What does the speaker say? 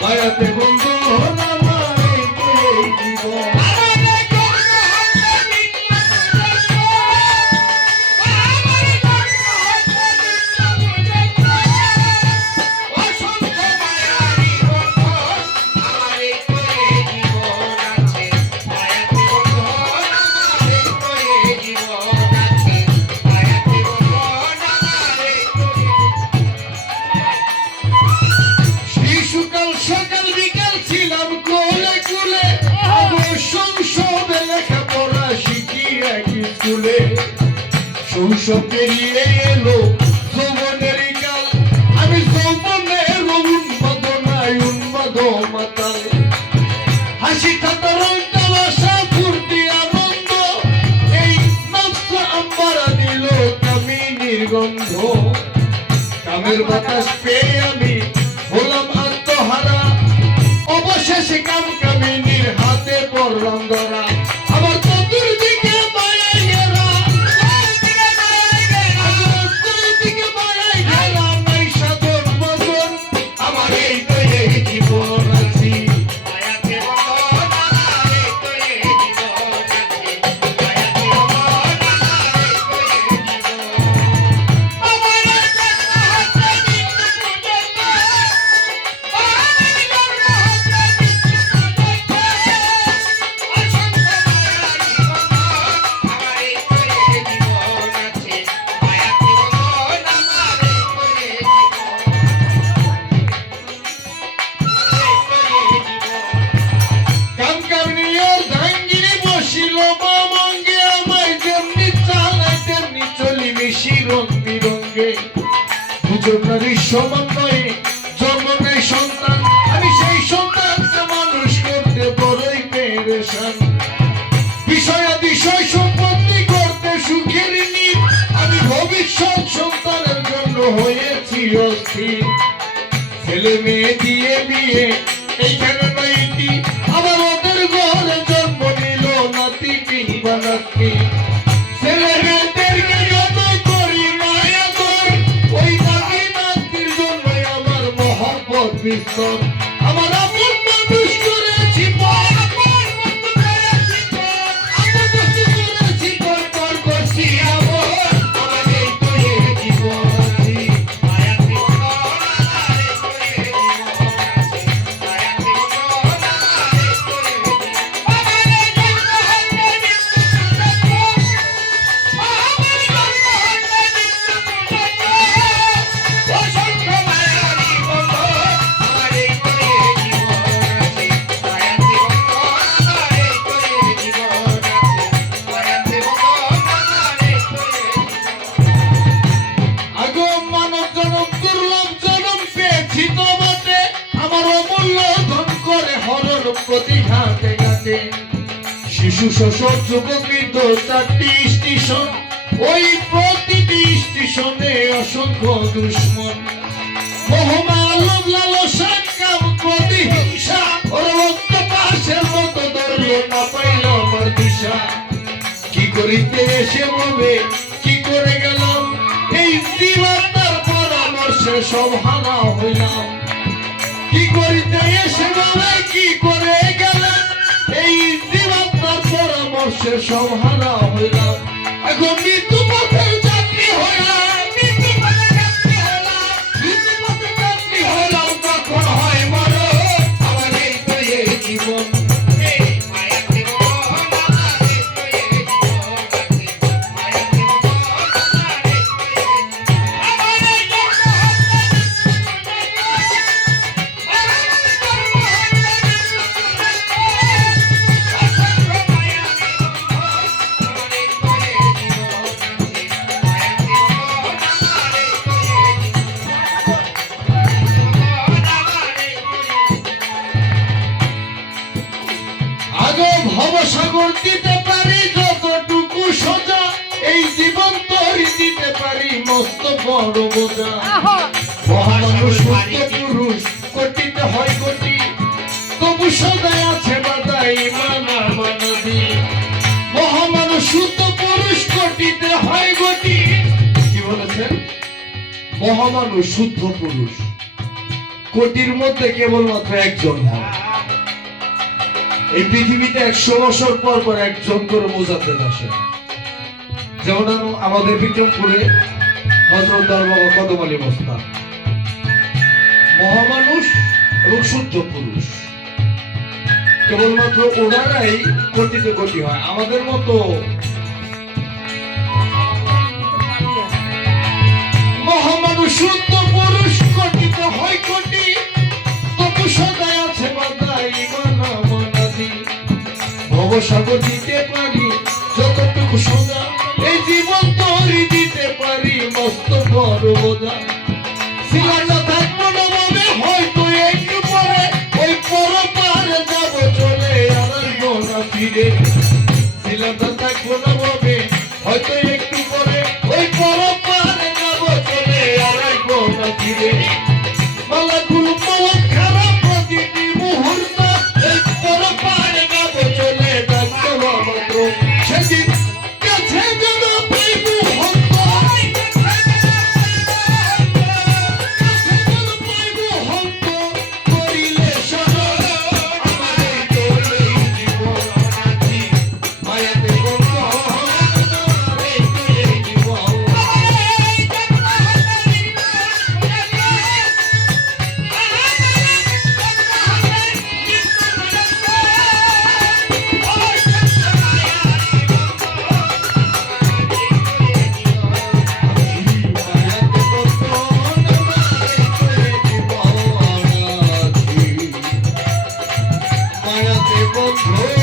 মায়াতে বন্ধু আমারে কয়ে জীবন শৈশব পেরিয়ে এলো যৌবনের কাল আমি যৌবনের উন্মাদনায় উন্মাদ মাতাল হাসি ঠাট্টা রং তামাশা ফুর্তি আনন্দ এই নষ্ট আম্বারা দিল কামিনীর গন্ধ কামের বাতাস পেয়ে আমি হলাম আত্মহারা অবশেষে কাম কামিনীর হাতে পড়লাম ধরা আমার চতুর্দিকে সমন্বয়ে জন্ম নেয় সন্তান আমি সেই সন্তানকে মানুষ করতে বড়ই পেরেশান বিষয় সম্পত্তি করতে সুখের নীল আমি ভবিষ্যৎ সন্তানের জন্য হয়েছি অস্থির ছেলে মেয়ে দিয়ে বিয়ে এইখানে নয়টি আবার ওদের ঘরে জন্ম নিল নাতি কিংবা নাতনি ছেলে মেয়েদেরকে যত করি মায়া কর ওই বিস্তর আমার আপন মানুষ করেছি করছি আমাদের জীবন প্রতিঘাতে ঘাতে শিশু শোষণ যুবকৃত 4টি স্টেশন ওই প্রতিটি স্টেশনে অসংখ্য দুশ্মন মোহমালব লালসা কাম প্রতিহিংসা ওর রক্ত পাশের মতো ধরল না পাইল আমার দিশা কি করিতে এসে বলবে কি করে গেলাম এই জীবনটার পরামর্শে সব হানা হইলাম কি করিতে এসে বলে কি করে গেলাম এই জীবনটার পরামর্শে সব হানা হইলাম এখন মৃত্যু পথের যাত্রী হইলাম মৃত্যু পথের যাত্রী হইলাম তখন হয় মরণ আমার এই তো এই জীবন ভবসাগর দিতে পারি যতটুকু সোজা এই জীবন তরি দিতে পারি মস্ত বড় বোঝা মহামানুষ পুরুষ কোটিতে হয় কোটি তবু সদায় আছে বাদাই মানা মানবী মহামানুষ শুদ্ধ পুরুষ কোটিতে হয় কোটি কি বলেছেন মহামানুষ শুদ্ধ পুরুষ কোটির মধ্যে কেবলমাত্র একজন হয়। এই পৃথিবীতে 100 বছর পর পর একজন করে মুজাদ্দেদ আসে। যেমন আমাদের বিক্রমপুরে হযরত বাবা কদম আলী মোস্তান, মহামানুষ এবং শুদ্ধ পুরুষ, কেবলমাত্র ওনারাই কোটিতে কোটি হয়। আমাদের মতো মহামানুষ শুদ্ধ পুরুষ কোটিতে হয় কোটি, তবু সদাই আছে বাধা ঈমান আমানাদি। ভবসাগর দিতে পারি যতটুকু সোজা, এই জীবন তরি দিতে পারি মস্ত বড় বোঝা। সিলাটা থাকবো না মনে, হয়তো একটু পরে ওই পরপারে যাব চলে, আর আসবো না ফিরে। সিলাটা থাকবো না মনে, হয়তো একটু পরে ওই পরপারে যাব চলে, আর আসবো না ফিরে। মালাকুল মওত খারাপ প্রতিটি মুহূর্ত, এই পরপারে যাব চলে, ডাকতে মাত্র সেদিন কাছে যেন পাইবো হন্ত। মায়াতে বন্ধ